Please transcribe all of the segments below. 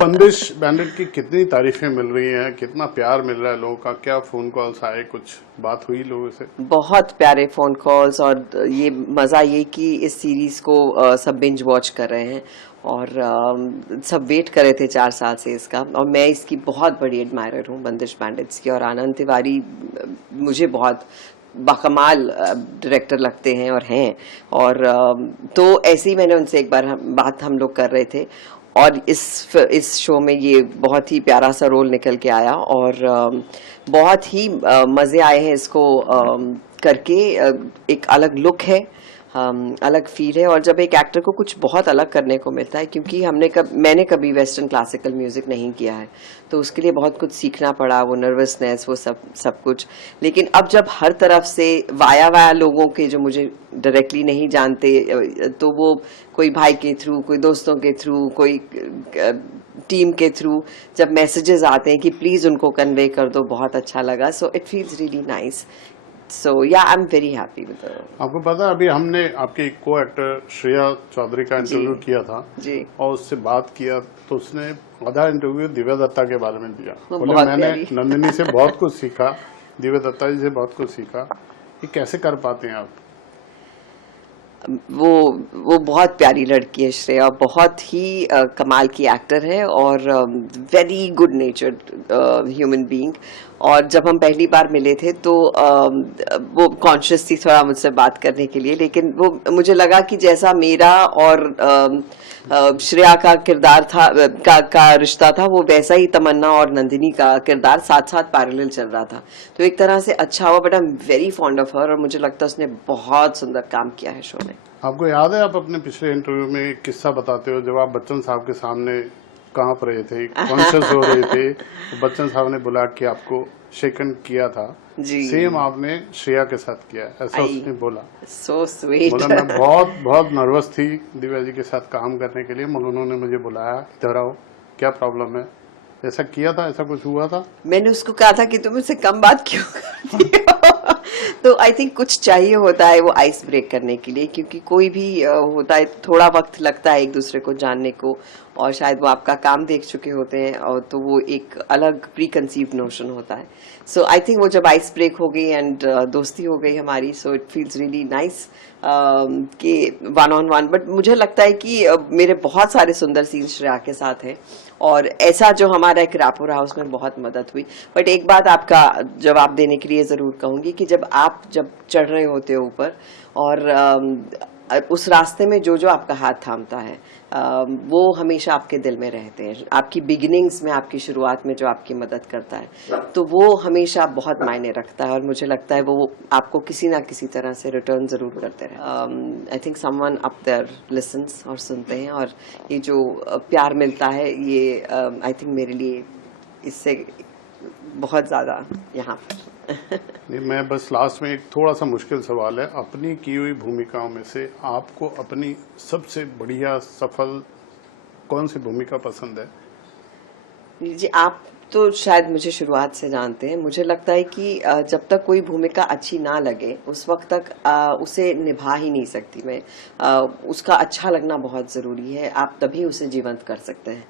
बंदिश बैंडिट की कितनी तारीफें मिल रही हैं, कितना प्यार मिल रहा है लोगों का, क्या फोन कॉल्स आए, कुछ बात हुई लोगों से? बहुत प्यारे फोन कॉल्स, और ये मजा ये कि इस सीरीज को सब बिंज वॉच कर रहे हैं, और सब वेट कर रहे थे 4 साल से इसका। और मैं इसकी बहुत बड़ी एडमायरर हूँ बंदिश बैंडिट्स की, और आनंद तिवारी मुझे बहुत बाकमाल डायरेक्टर लगते हैं और हैं। और तो ऐसे ही मैंने उनसे एक बार बात हम लोग कर रहे थे, और इस शो में ये बहुत ही प्यारा सा रोल निकल के आया, और बहुत ही मज़े आए हैं इसको करके। एक अलग लुक है, अलग फील है, और जब एक एक्टर को कुछ बहुत अलग करने को मिलता है, क्योंकि मैंने कभी वेस्टर्न क्लासिकल म्यूजिक नहीं किया है, तो उसके लिए बहुत कुछ सीखना पड़ा, वो नर्वसनेस, वो सब कुछ। लेकिन अब जब हर तरफ से वाया लोगों के, जो मुझे डायरेक्टली नहीं जानते, तो वो कोई भाई के थ्रू, कोई दोस्तों के थ्रू, कोई टीम के थ्रू जब मैसेजेस आते हैं कि प्लीज उनको कन्वे कर दो, बहुत अच्छा लगा। So it feels really nice. So yeah I am very happy with. आपको पता है, अभी हमने आपकी को एक्टर श्रेया चौधरी का इंटरव्यू किया था जी, और उससे बात किया, तो उसने आधा इंटरव्यू दिव्या दत्ता के बारे में दिया। बोले मैंने नंदिनी से बहुत कुछ सीखा, दिव्या दत्ता जी से बहुत कुछ सीखा। ये कैसे कर पाते हैं आप? वो बहुत प्यारी लड़की है श्रेया, बहुत ही कमाल की एक्टर है, और वेरी गुड नेचर्ड ह्यूमन बीइंग। और जब हम पहली बार मिले थे तो वो कॉन्शियस थी थोड़ा मुझसे बात करने के लिए, लेकिन वो मुझे लगा कि जैसा मेरा और श्रेया का किरदार था, का रिश्ता था, वो वैसा ही तमन्ना और नंदिनी का किरदार साथ साथ पैरेलल चल रहा था। तो एक तरह से अच्छा हुआ, but I am very fond of her, और मुझे लगता है उसने बहुत सुंदर काम किया है शो में। आपको याद है, आप अपने पिछले इंटरव्यू में एक किस्सा बताते हो, जब आप बच्चन साहब के सामने कांप रहे थे, कॉन्शियस हो रहे थे, तो बच्चन साहब ने बुला के आपको शेकन किया था जी, सेम आपने श्रेया के साथ किया, ऐसा उसने बोला। So sweet. बोला मैं बहुत बहुत नर्वस थी दिव्या जी के साथ काम करने के लिए, मगर उन्होंने मुझे बुलाया, इधर आओ, क्या प्रॉब्लम है, ऐसा किया था, ऐसा कुछ हुआ था? मैंने उसको कहा था कि तुम मुझसे कम बात क्यों करती हो। तो आई थिंक कुछ चाहिए होता है वो आइस ब्रेक करने के लिए, क्योंकि कोई भी होता है, थोड़ा वक्त लगता है एक दूसरे को जानने को, और शायद वो आपका काम देख चुके होते हैं, और तो वो एक अलग प्री कंसीव्ड नोशन होता है। सो आई थिंक वो जब आइस ब्रेक हो गई एंड दोस्ती हो गई हमारी, सो इट फील्स रियली नाइस कि वन ऑन वन। बट मुझे लगता है कि मेरे बहुत सारे सुंदर सीन श्रेया के साथ हैं, और ऐसा जो हमारा एक रैपो रहा उसमें बहुत मदद हुई। बट एक बात आपका जवाब देने के लिए जरूर कहूंगी कि जब चढ़ रहे होते हो ऊपर, और उस रास्ते में जो जो आपका हाथ थामता है, वो हमेशा आपके दिल में रहते हैं। आपकी बिगिनिंग्स में, आपकी शुरुआत में जो आपकी मदद करता है, तो वो हमेशा बहुत मायने रखता है, और मुझे लगता है वो आपको किसी ना किसी तरह से रिटर्न जरूर करते रहे। I think someone up there listens और सुनते हैं, और ये जो प्यार मिलता है, ये आई थिंक मेरे लिए इससे बहुत ज्यादा यहाँ पर। नहीं, मैं बस लास्ट में एक थोड़ा सा मुश्किल सवाल है, अपनी की हुई भूमिकाओं में से आपको अपनी सबसे बढ़िया सफल कौन सी भूमिका पसंद है? जी, आप तो शायद मुझे शुरुआत से जानते हैं। मुझे लगता है कि जब तक कोई भूमिका अच्छी ना लगे, उस वक्त तक उसे निभा ही नहीं सकती मैं। उसका अच्छा लगना बहुत ज़रूरी है, आप तभी उसे जीवंत कर सकते हैं।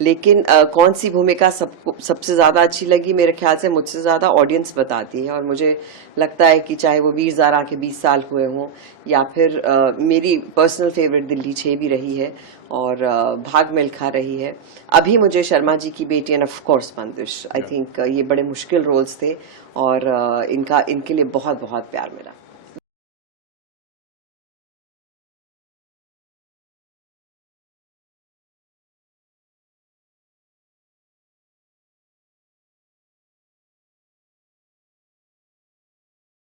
लेकिन कौन सी भूमिका सबसे ज़्यादा अच्छी लगी, मेरे ख्याल से मुझसे ज़्यादा ऑडियंस बताती है। और मुझे लगता है कि चाहे वो वीर ज़ारा के 20 साल हुए हों, या फिर मेरी पर्सनल फेवरेट दिल्ली 6 भी रही है, और भाग मिल्खा रही है, अभी मुझे शर्मा जी की बेटी, एंड ऑफ कोर्स बंदिश। आई थिंक ये बड़े मुश्किल रोल्स थे, और इनके लिए बहुत बहुत प्यार मिला।